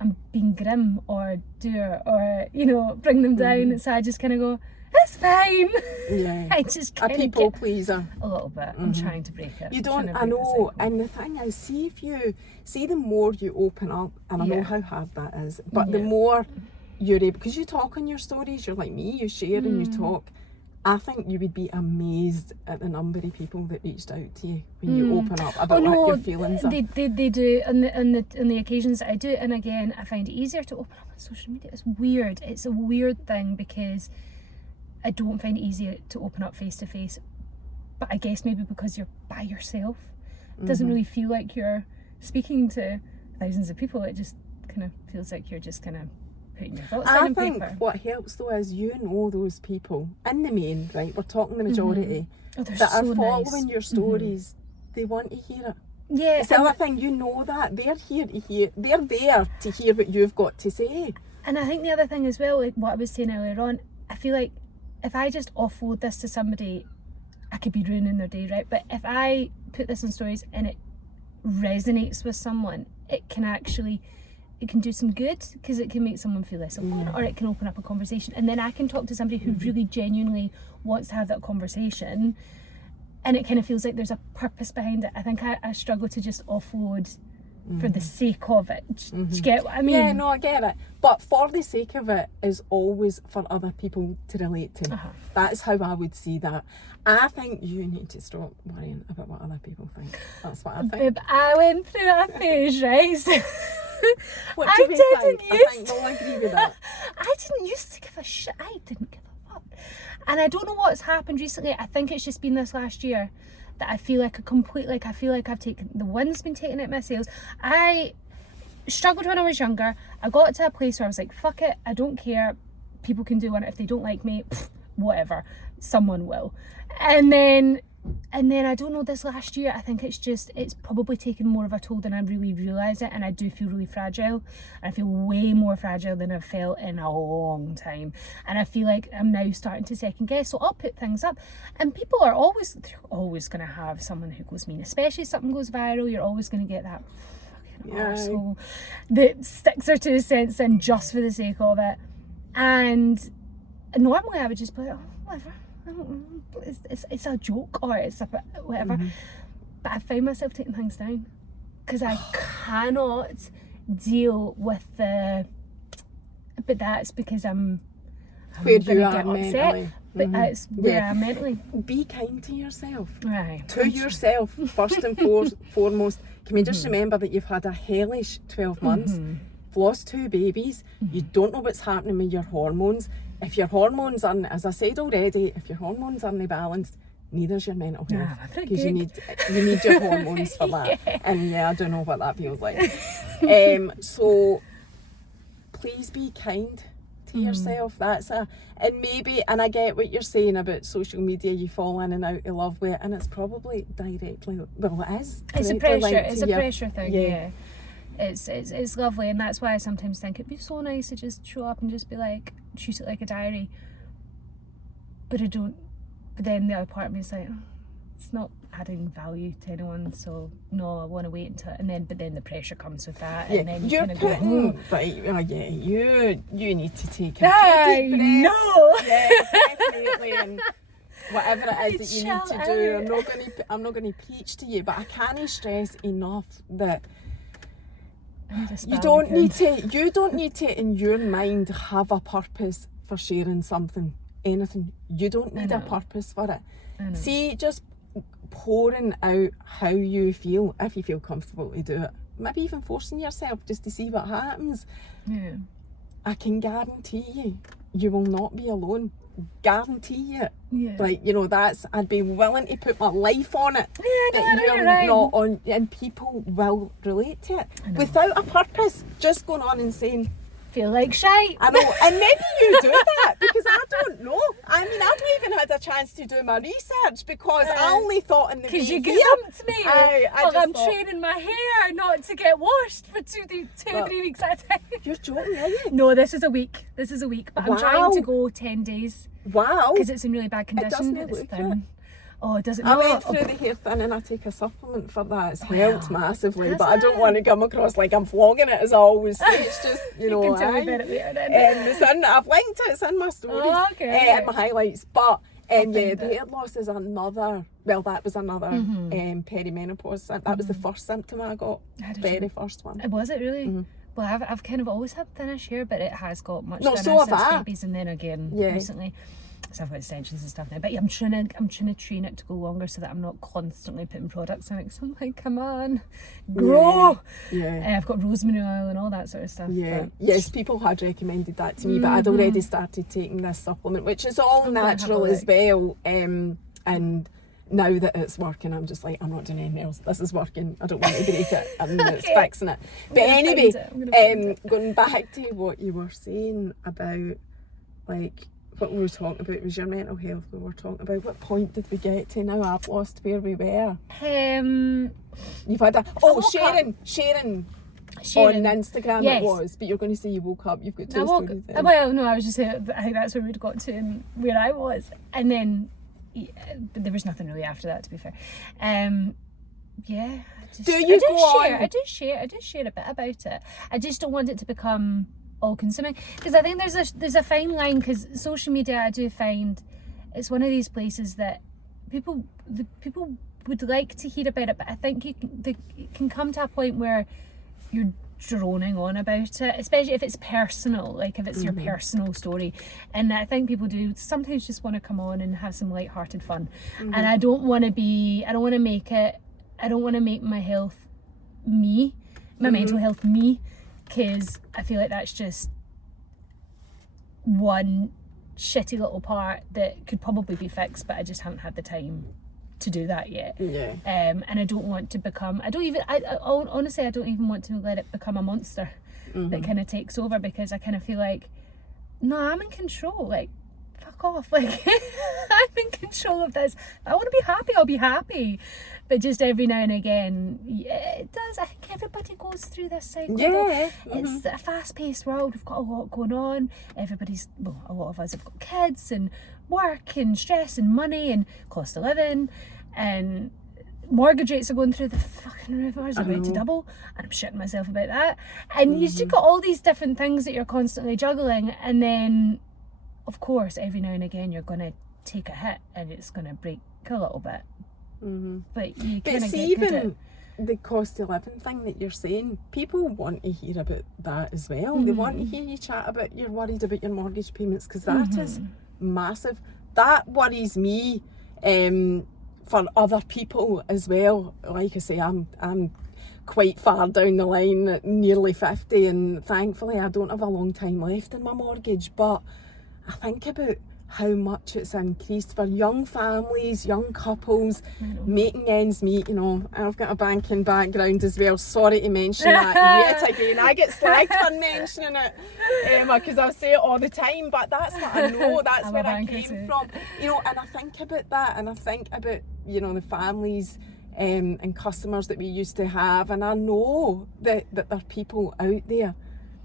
I'm being grim or dour or, bring them down. So I just kind of go, it's fine. Yeah. I just kind of people pleaser. A little bit. I'm trying to break it. You don't, I know, and the thing is, see the more you open up, and I know how hard that is, but the more you're able, because you talk on your stories, you're like me, you share and you talk. I think you would be amazed at the number of people that reached out to you when you open up about what your feelings are. They do on the occasions that I do, and again, I find it easier to open up on social media. It's weird. It's a weird thing because I don't find it easy to open up face to face, but I guess maybe because you're by yourself, it doesn't really feel like you're speaking to thousands of people. It just kind of feels like you're just kind of putting your thoughts down on paper. I think what helps though is those people in the main, right? We're talking the majority that so are following nice. your stories. They want to hear it. Yeah, it's the other thing, that they're here to hear. They're there to hear what you've got to say. And I think the other thing as well, like what I was saying earlier on, I feel like if I just offload this to somebody, I could be ruining their day, right? But if I put this on stories and it resonates with someone, it can do some good because it can make someone feel less alone, or it can open up a conversation, and then I can talk to somebody who really genuinely wants to have that conversation, and it kind of feels like there's a purpose behind it. I think I struggle to just offload for the sake of it. Do you get what I mean? Yeah, no, I get it. But for the sake of it is always for other people to relate to. That's how I would see that. I think you need to stop worrying about what other people think. That's what I think. Babe, I went through a phase, right? What do we think? I think we'll agree with that. I didn't used to give a shit. I didn't give a fuck. And I don't know what's happened recently. I think it's just been this last year that I feel like I feel like I've taken, the wind's been taken at my sails. I struggled when I was younger. I got to a place where I was like, fuck it, I don't care. People can do one. If they don't like me, whatever. Someone will. And then I don't know, this last year, I think it's probably taken more of a toll than I really realise it, and I do feel really fragile. I feel way more fragile than I've felt in a long time, and I feel like I'm now starting to second guess. So I'll put things up, and people are always going to have someone who goes mean, especially if something goes viral. You're always going to get that fucking arsehole that sticks their 2 cents in just for the sake of it. And normally I would just be like, oh, whatever. It's a joke, or it's a whatever. But I find myself taking things down because I cannot deal with but that's because I'm where gonna you are get upset, mentally. but that's where I'm mentally. Be kind to yourself. Right. To yourself first and foremost. Can we just remember that you've had a hellish 12 months, lost 2 babies, you don't know what's happening with your hormones. If your hormones aren't, as I said already, if your hormones aren't balanced, neither's your mental health. Because you need your hormones for that. And I don't know what that feels like. So please be kind to to yourself. And I get what you're saying about social media, you fall in and out of love with it, and it's probably directly, well, it is. It's a pressure thing, yeah. It's lovely, and that's why I sometimes think it'd be so nice to just show up and just be like, treat it like a diary. But I don't. But then the other part of me is like, it's not adding value to anyone, so no, I want to wait until. But then the pressure comes with that, and then you kind of go, you need to take a deep breath. No. Yeah, definitely, and whatever it is that you need to do. I'm not going to preach to you, but I can't stress enough that you don't need to in your mind have a purpose for sharing something, anything. You don't need a purpose for it. See, just pouring out how you feel, if you feel comfortable to do it, maybe even forcing yourself just to see what happens. I can guarantee you will not be alone. Guarantee it. Like, I'd be willing to put my life on it. You're not on, and people will relate to it without a purpose, just going on and saying, feel like shite. I know, and maybe you do that, because I don't know. I mean, I've not even had a chance to do my research, because I only thought in the because you year, gazumped me. I'm training my hair not to get washed for two or 3 weeks at a time. You're joking, are you? No, this is a week, but I'm trying to go 10 days. Wow. Because it's in really bad condition. It doesn't look thin. it. Oh, does it I not? went through the hair thinning. I take a supplement for that. It's helped massively, but I don't it? want to come across like I'm flogging it, as I always say. It's just, you can tell me about it later then. I've linked it. It's in my stories, and my highlights. But the hair loss is another. Well, that was another perimenopause. That was the first symptom I got. Very first one. Was it really? Mm-hmm. Well, I've kind of always had thinnish hair, but it has got much thinner so since babies, and then again recently. So I've got extensions and stuff now, but I'm trying to train it to go longer so that I'm not constantly putting products in it. Cause I'm like, come on, grow. I've got rosemary oil and all that sort of stuff. Yes, people had recommended that to me, but I'd already started taking this supplement, which is all natural as well. And now that it's working, I'm just like, I'm not doing anything else. This is working. I don't want to break it, and it's fixing it. But anyway, going back to what you were saying about, like, what we were talking about was your mental health. We were talking about, what point did we get to? Now I've lost where we were. You've had sharing on Instagram. Yes. It was, but you're going to say you woke up. You've got two stories then. Well, no, I was just saying, I think that's where we'd got to and where I was, and then but there was nothing really after that, to be fair. I do share a bit about it. I just don't want it to become all-consuming, because I think there's a fine line, because social media, I do find it's one of these places that people would like to hear about it, but I think it can come to a point where you're droning on about it, especially if it's personal, like if it's your personal story. And I think people do sometimes just want to come on and have some light-hearted fun, and I don't want to make my health me, my mental health me, because I feel like that's just one shitty little part that could probably be fixed, but I just haven't had the time to do that yet. And I don't want to become, honestly, I don't even want to let it become a monster that kind of takes over, because I kind of feel like, no, I'm in control, like, fuck off, like, I'm in control of this. If I want to be happy, I'll be happy. But just every now and again, it does. I think everybody goes through this cycle. It's a fast-paced world. We've got a lot going on. A lot of us have got kids and work and stress and money and cost of living, and mortgage rates are going through the fucking roof. Ours are about to double, and I'm shitting myself about that. And you've just got all these different things that you're constantly juggling, and then, of course, every now and again you're going to take a hit, and it's going to break a little bit. But you kind of get good at the cost of living thing that you're saying. People want to hear about that as well. They want to hear you chat about you're worried about your mortgage payments, because that is massive. That worries me. For other people as well. Like I say, I'm quite far down the line, at nearly 50, and thankfully I don't have a long time left in my mortgage. But I think about how much it's increased for young families, young couples, making ends meet, you know. I've got a banking background as well. Sorry to mention that yet again. I get slagged for mentioning it because I say it all the time, but that's what I know. That's where I came from. You know, and I think about that, and I think about, you know, the families and customers that we used to have, and I know that there are people out there,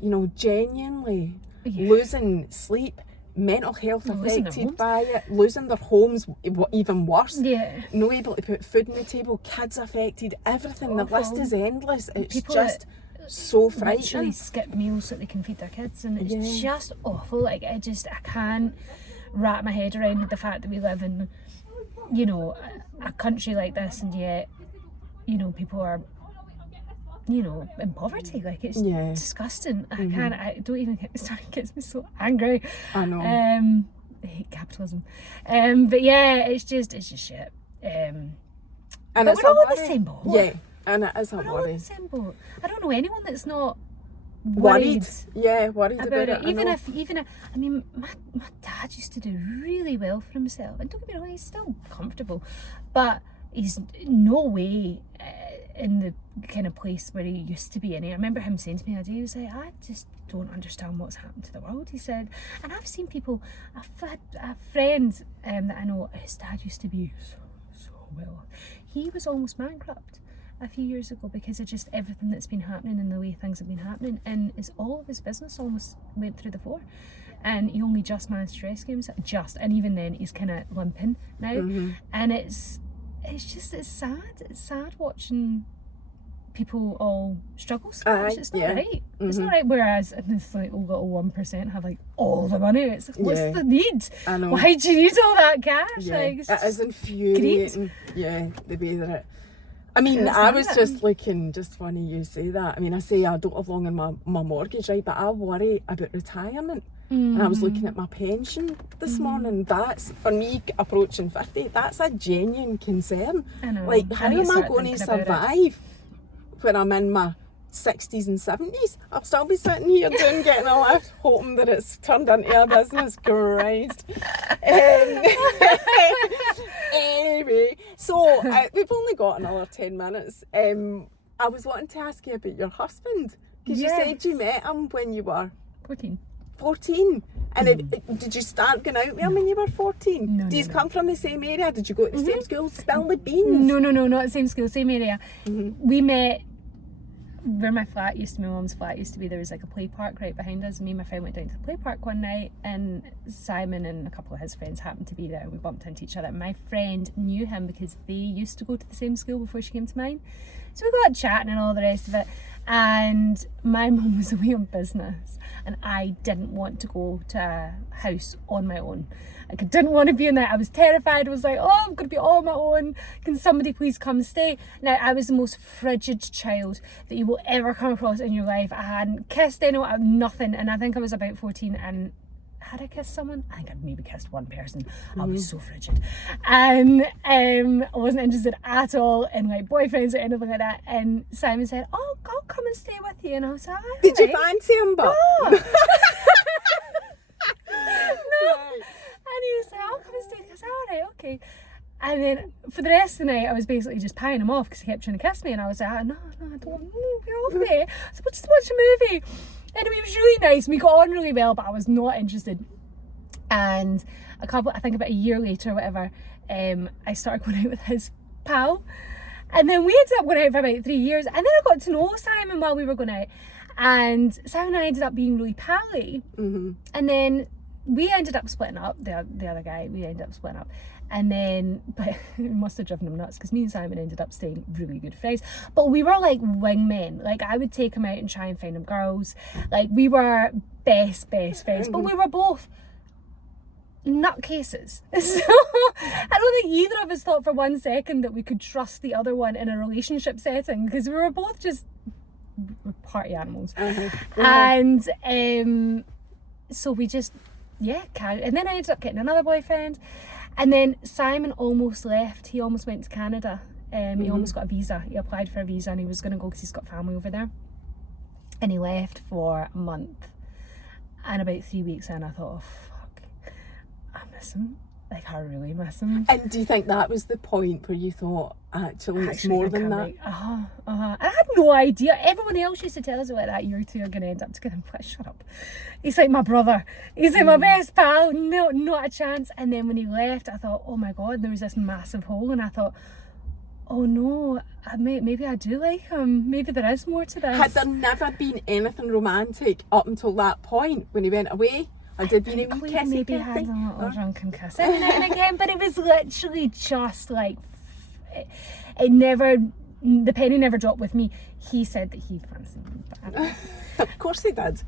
you know, genuinely losing sleep, mental health affected by it, losing their homes, even worse, not able to put food on the table, kids affected, everything. The list is endless. It's people just so frightening. Literally skip meals so they can feed their kids, and it's just awful. Like, I can't wrap my head around the fact that we live in, you know, a country like this, and yet, you know, people are, you know, in poverty. Like, it's disgusting. I don't even get me started. It gets me so angry. I know. I hate capitalism. But yeah, it's just shit. And but it's we're all in the same boat. Yeah, and it is a we're worry. All in the same boat. I don't know anyone that's not worried. Yeah, worried about it. Even if, I mean, my dad used to do really well for himself. And don't get me wrong, he's still comfortable, but he's no way in the kind of place where he used to be in. I remember him saying to me a day, he was like, I just don't understand what's happened to the world, he said. And I've seen people, I've had a friend that I know, his dad used to be so well. He was almost bankrupt a few years ago because of just everything that's been happening and the way things have been happening, and all of his business almost went through the floor, and he only just managed to rescue himself, and even then he's kind of limping now. And it's sad watching people all struggle so much. It's not right. It's not right. Whereas in this like little 1% have like all the money. It's like, what's the need? I know. Why do you need all that cash? Like, it is infuriating. Yeah, the way that it. I mean, I was just looking, just funny you say that. I mean, I say I don't have long in my mortgage, right? But I worry about retirement. And I was looking at my pension this morning. That's, for me, approaching 50, that's a genuine concern. I know. Like, how am I going to survive when I'm in my 60s and 70s? I'll still be sitting here getting a lift, hoping that it's turned into a business. Christ. Anyway, so we've only got another 10 minutes. I was wanting to ask you about your husband, because you said you met him when you were 14. And did you start going out with him when you were 14? No. Do you come from the same area? Did you go to the same school? Spill the beans? No, not the same school, same area. We met where my mum's flat used to be. There was like a play park right behind us. Me and my friend went down to the play park one night, and Simon and a couple of his friends happened to be there, and we bumped into each other. My friend knew him because they used to go to the same school before she came to mine. So we got chatting and all the rest of it. And my mum was away on business, and I didn't want to go to a house on my own. Like, I didn't want to be in there. I was terrified. I was like, oh, I'm going to be all on my own. Can somebody please come stay? Now, I was the most frigid child that you will ever come across in your life. I hadn't kissed anyone, nothing. And I think I was about 14, and had I kissed someone? I think I'd maybe kissed one person. I was so frigid. And I wasn't interested at all in like boyfriends or anything like that. And Simon said, oh, I'll come and stay with you. And I was like, did you fancy him, but? No. No. And he was like, I'll come and stay. I said, all right, okay. And then for the rest of the night, I was basically just pieing him off because he kept trying to kiss me. And I was like, no, I don't want to get off me. So we'll just watch a movie. Anyway, it was really nice. We got on really well, but I was not interested. And I think about a year later or whatever, I started going out with his pal. And then we ended up going out for about 3 years. And then I got to know Simon while we were going out. And Simon and I ended up being really pally. And then we ended up splitting up, the other guy, we ended up splitting up. And then, but it must have driven him nuts because me and Simon ended up staying really good friends. But we were like wingmen. Like, I would take him out and try and find him girls. Like, we were best friends. But we were both nutcases. So I don't think either of us thought for 1 second that we could trust the other one in a relationship setting, because we were both just party animals. And so we just, and then I ended up getting another boyfriend. And then Simon almost left. He almost went to Canada. He almost got a visa. He applied for a visa and he was going to go because he's got family over there. And he left for a month. And about 3 weeks in, I thought, oh, fuck, I'm miss him. Like, I really miss him. And do you think that was the point where you thought, actually it's more than that? I had no idea. Everyone else used to tell us about that. You two are going to end up together. I'm like, shut up. He's like my brother. He's like my best pal. No, not a chance. And then when he left, I thought, oh my God, there was this massive hole. And I thought, oh no, maybe I do like him. Maybe there is more to this. Had there never been anything romantic up until that point when he went away? Or did you even kiss maybe had a little drunken kiss every now and again, but it was literally just like, it never, the penny never dropped with me. He said that he fancied me, but I don't know. Of course he did.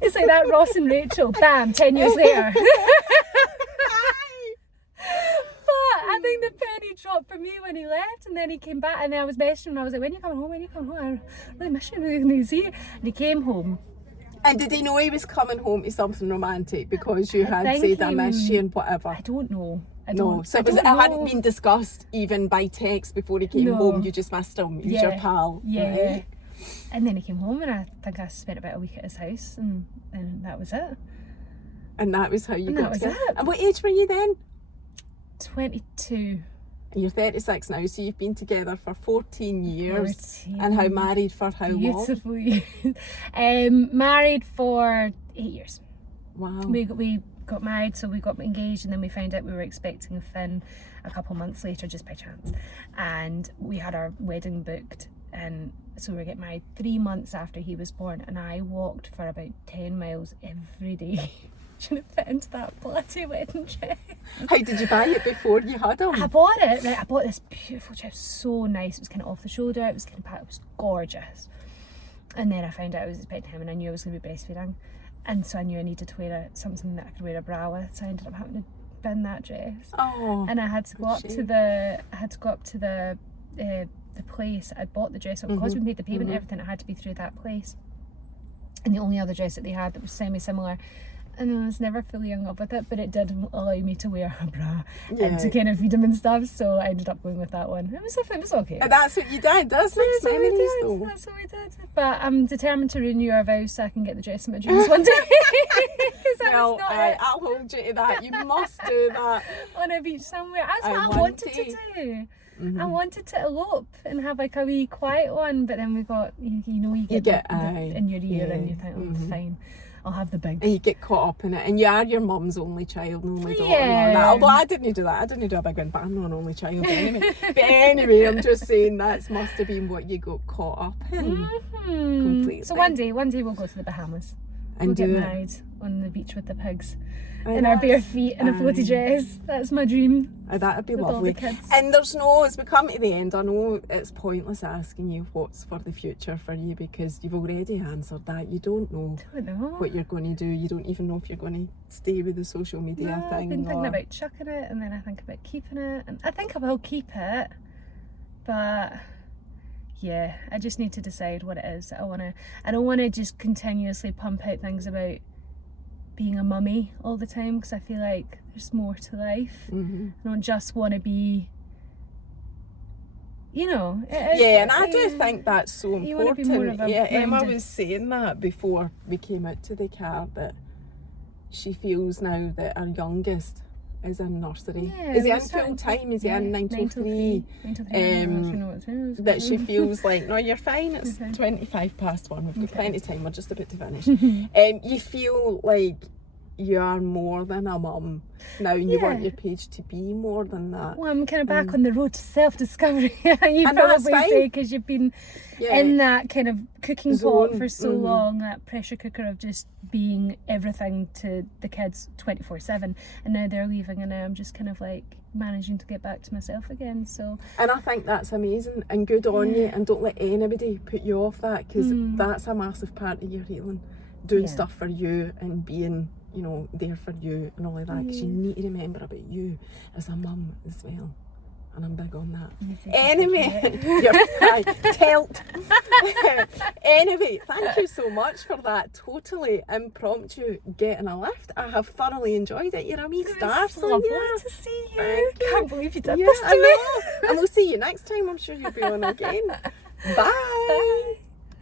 It's like that Ross and Rachel, bam, 10 years later. I think the penny dropped for me when he left, and then he came back, and then I was messaging him, and I was like, when are you coming home? When are you coming home? I really miss you, I really need to see you. And he came home. And did he know he was coming home to something romantic because you had said I miss you and whatever? I don't know. So it hadn't been discussed even by text before he came home. You just missed him. He was your pal. Yeah. Right? And then he came home, and I think I spent about a week at his house, and that was it. And that was how you got together. It. And what age were you then? 22. And you're 36 now, so you've been together for 14 years. And how married for how long? Beautiful years. Married for 8 years. Wow. We got married, so we got engaged, and then we found out we were expecting Finn a couple months later, just by chance. And we had our wedding booked, and so we were getting married 3 months after he was born, and I walked for about 10 miles every day. Trying to fit into that bloody wedding dress. How did you buy it before you had him? I bought it, right? I bought this beautiful dress, so nice. It was kind of off the shoulder, it was kind of packed, it was gorgeous. And then I found out I was expecting him, and I knew I was going to be breastfeeding. And so I knew I needed to wear something that I could wear a bra with, so I ended up having to bin that dress. Oh, and I had to go up to the place I bought the dress. So because we made the payment and everything, it had to be through that place. And the only other dress that they had that was semi-similar, and I was never fully in love with it, but it did allow me to wear a bra and to kind of feed him and stuff, so I ended up going with that one. It was okay. And that's what you did. That's nice memories though. That's what we did. But I'm determined to renew our vows so I can get the dress in my dreams one day. Well, I'll hold you to that. You must do that. On a beach somewhere. That's what I wanted to do. I wanted to elope and have like a wee quiet one, but then we got, you get in your ear and you think, oh, fine, I'll have the big. And you get caught up in it, and you are your mum's only child and only daughter and all that. Although I didn't do that, I didn't do a big one, but I'm not an only child anyway. But anyway, I'm just saying that must have been what you got caught up in. Completely. So one day we'll go to the Bahamas. And we'll get married on the beach with the pigs. In our bare feet in a floaty dress. That's my dream. That'd be lovely. All the kids. And as we come to the end, I know it's pointless asking you what's for the future for you, because you've already answered that. You don't know what you're going to do. You don't even know if you're going to stay with the social media thing. I've been thinking about chucking it, and then I think about keeping it, and I think I will keep it, but yeah, I just need to decide what it is that I want to. I don't want to just continuously pump out things about being a mummy all the time, because I feel like there's more to life. I don't just want to be, and I do think that's so important. You want to be more of a Emma was saying that before we came out to the car, that she feels now that our youngest is in nursery. Is he in full time? Is he in 9 till 3? That she feels like, no, you're fine, it's 25 past 1, we've got plenty of time, we're just about to finish. You feel like you are more than a mum now, and you want your page to be more than that. Well, I'm kind of back on the road to self-discovery. You probably say, because you've been in that kind of cooking pot for so long, that pressure cooker of just being everything to the kids 24/7, and now they're leaving, and now I'm just kind of like managing to get back to myself again. So, and I think that's amazing and good on you, and don't let anybody put you off that, because that's a massive part of your healing, doing stuff for you and being there for you and all of that, because you need to remember about you as a mum as well, and I'm big on that. Anyway, tilt. Anyway, thank you so much for that totally impromptu getting a lift. I have thoroughly enjoyed it. You're a wee star, so lovely to see you. Thank you. Can't believe you did this to me. And we'll see you next time. I'm sure you'll be on again. Bye.